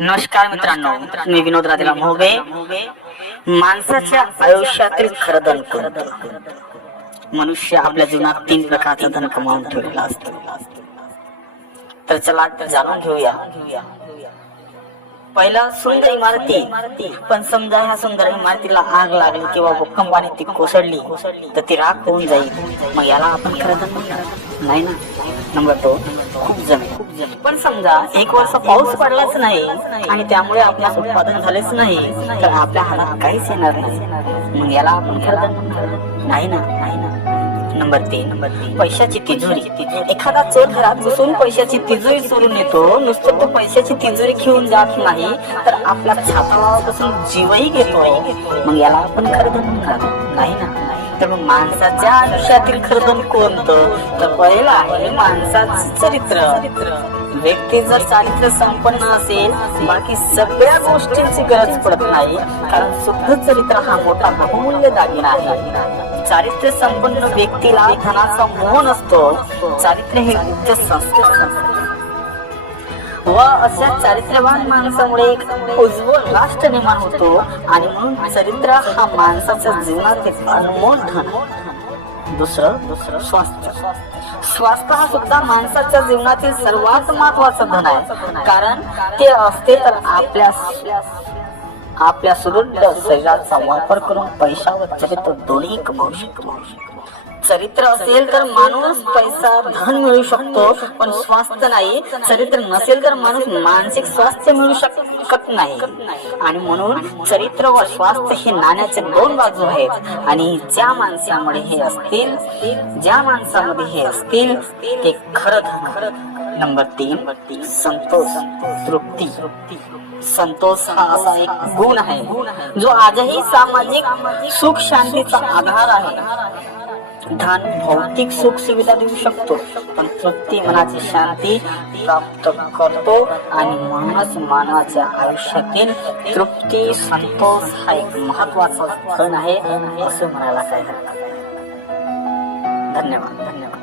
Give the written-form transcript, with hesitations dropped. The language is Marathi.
नमस्कार मित्रांनो, मी विनोद राधेला मोगे. माणसाच्या आयुष्यातील खरं धन कोणतं? मनुष्य आपल्या जीवनात 3 प्रकारचं धन कमावून ठेवलेलं असतं. तर चला जाणून घेऊया. पहिला, सुंदर इमारती. पण समजा ह्या सुंदर इमारतीला आग लागली किंवा भूकंपाने ती कोसळली तर ती राख होऊन जाईल, मग याला आपण खरं धन म्हणणार नाही ना. नंबर 2, खूप जमीन. पण समजा 1 वर्ष पाऊस पडलाच नाही आणि त्यामुळे आपल्यास उत्पादन झालेच नाही तर आपल्या हातात काहीच येणार नाही, मग याला आपण खरं धन म्हणणार नाही ना. नंबर 3, पैशाची तिजोरी. एखादा चोर घरात घुसून पैशाची तिजोरी चोरून येतो. नुसतं तो पैशाची तिजोरी घेऊन जात नाही तर आपल्या छातापासून जीवही घेतोय, मग याला आपण खरं धन म्हणणार नाही ना. तर मग माणसाच्या आयुष्यातील खरं धन कोणतं? तर पहिलं आहे माणसाचं चरित्र. व्यक्ती जर चारित्र्य संपन्न असेल बाकी सगळ्या गोष्टींची गरज पडत नाही, कारण शुद्ध चरित्र हा मोठा बहुमूल्य दागिना आहे. चारित्र्य संपन्न व्यक्तीला धनाचा मोह नसतो. चारित्र्य हे उच्च संस्कार व अशा चारित्र्यवान माणसामुळे एक उज्ज्वल राष्ट्र निर्माण होतो आणि म्हणून चरित्र हा माणसाच्या जीवनात एक अनमोल धन. दुसरं स्वास्थ्य हा सुद्धा माणसाच्या जीवनातील सर्वात महत्वाचं धन आहे, कारण ते असते तर आपल्या सुदृढ शरीराचा वापर करून पैसा व चरित्र दोन्ही कमावू शकतो. चरित्र असेल तर माणूस पैसा धन मिळू शकतो, पण स्वास्थ्य नाही. चरित्र नसेल तर माणूस मानसिक स्वास्थ्य मिळू शकत नाही. आणि म्हणून चरित्र व स्वास्थ्य हे नाण्याचे 2 बाजू आहेत. आणि ज्या माणसामध्ये हे असतील ते खरं धन. नंबर 3, संतोष, तृप्ती. संतोष हा असा एक गुण आहे जो आजही सामाजिक सुख शांतीचा आधार आहे. धन भौतिक सुख सुविधा देऊ शकतो, पण तृप्ती मनाची शांती प्राप्त करतो आणि म्हणूनच मानवाच्या आयुष्यातील तृप्ती, संतोष हा एक महत्वाचा धन आहे असं म्हणायला काय हरकत नाही. धन्यवाद.